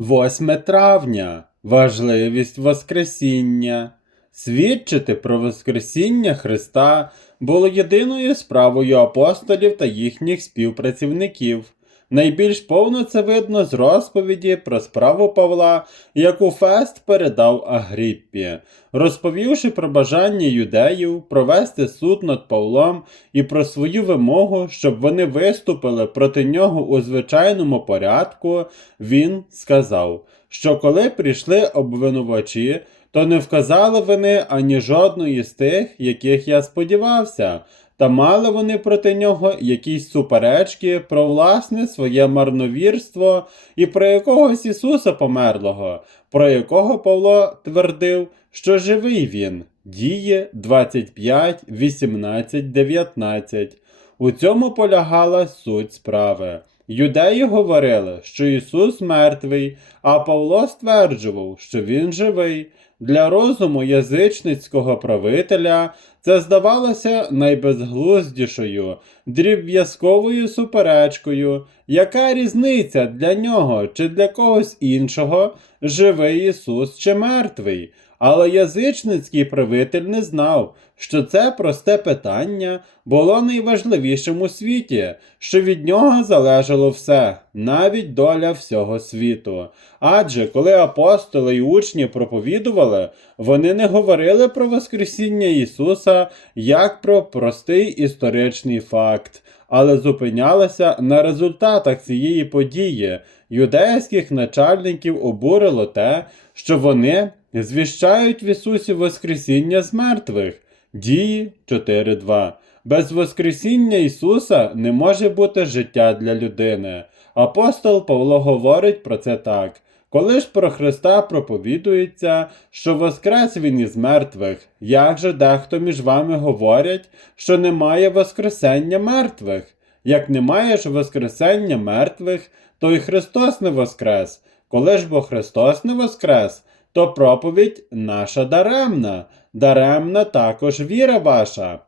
8 травня. Важливість Воскресіння. Свідчити про Воскресіння Христа було єдиною справою апостолів та їхніх співпрацівників. Найбільш повно це видно з розповіді про справу Павла, яку Фест передав Агріппі, розповівши про бажання юдеїв провести суд над Павлом і про свою вимогу, щоб вони виступили проти нього у звичайному порядку, він сказав, що коли прийшли обвинувачі, то не вказали вони ані жодної з тих, яких я сподівався, та мали вони проти нього якісь суперечки про власне своє марновірство і про якогось Ісуса померлого, про якого Павло твердив, що живий він. Діє 25, 18, 19. У цьому полягала суть справи. Юдеї говорили, що Ісус мертвий, а Павло стверджував, що Він живий. Для розуму язичницького правителя це здавалося найбезглуздішою, дріб'язковою суперечкою. Яка різниця для нього чи для когось іншого, живий Ісус чи мертвий? Але язичницький правитель не знав, що це просте питання було найважливішим у світі, що від нього залежало все, навіть доля всього світу. Адже коли апостоли й учні проповідували, вони не говорили про Воскресіння Ісуса як про простий історичний факт, але зупинялися на результатах цієї події. Юдейських начальників обурило те, що вони звіщають в Ісусі Воскресіння з мертвих. Дії 4.2. Без Воскресіння Ісуса не може бути життя для людини. Апостол Павло говорить про це так. Коли ж про Христа проповідується, що воскрес Він із мертвих, як же дехто між вами говорять, що немає Воскресення мертвих? Як немає ж Воскресення мертвих, то й Христос не воскрес. Коли ж бо Христос не воскрес, то проповідь наша даремна, даремна також віра ваша.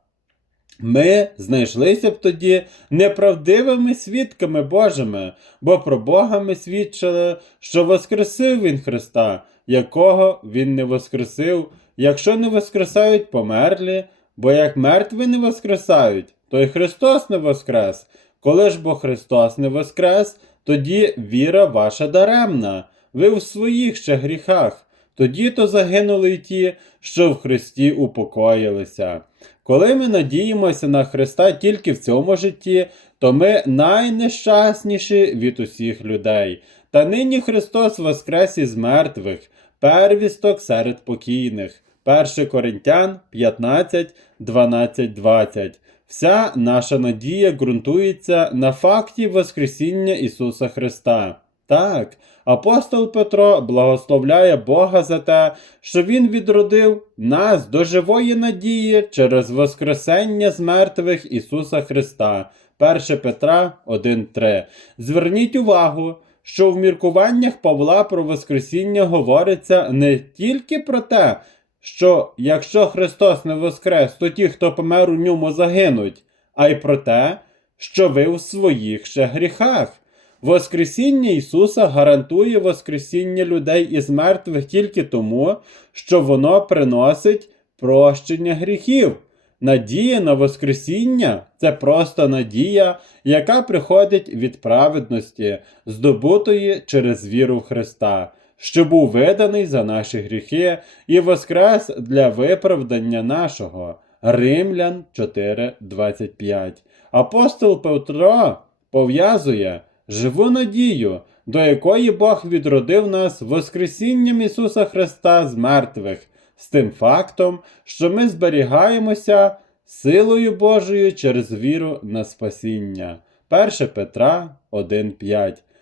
Ми знайшлися б тоді неправдивими свідками Божими, бо про Бога ми свідчили, що воскресив Він Христа, якого Він не воскресив, якщо не воскресають померлі, бо як мертві не воскресають, то й Христос не воскрес. Коли ж бо Христос не воскрес, тоді віра ваша даремна, ви в своїх ще гріхах. Тоді то загинули й ті, що в Христі упокоїлися. Коли ми надіємося на Христа тільки в цьому житті, то ми найнещасніші від усіх людей. Та нині Христос воскрес із мертвих, первісток серед покійних. 1 Коринтян 15, 12, 20. Вся наша надія ґрунтується на факті Воскресіння Ісуса Христа. Так, апостол Петро благословляє Бога за те, що Він відродив нас до живої надії через Воскресення з мертвих Ісуса Христа. 1 Петра 1.3. Зверніть увагу, що в міркуваннях Павла про Воскресіння говориться не тільки про те, що якщо Христос не воскрес, то ті, хто помер у ньому, загинуть, а й про те, що ви в своїх ще гріхах. Воскресіння Ісуса гарантує Воскресіння людей із мертвих тільки тому, що воно приносить прощення гріхів. Надія на Воскресіння це просто надія, яка приходить від праведності, здобутої через віру в Христа, що був виданий за наші гріхи і воскрес для виправдання нашого. Римлян 4.25. Апостол Петро пов'язує живу надію, до якої Бог відродив нас Воскресінням Ісуса Христа з мертвих, з тим фактом, що ми зберігаємося силою Божою через віру на спасіння. 1 Петра 1.5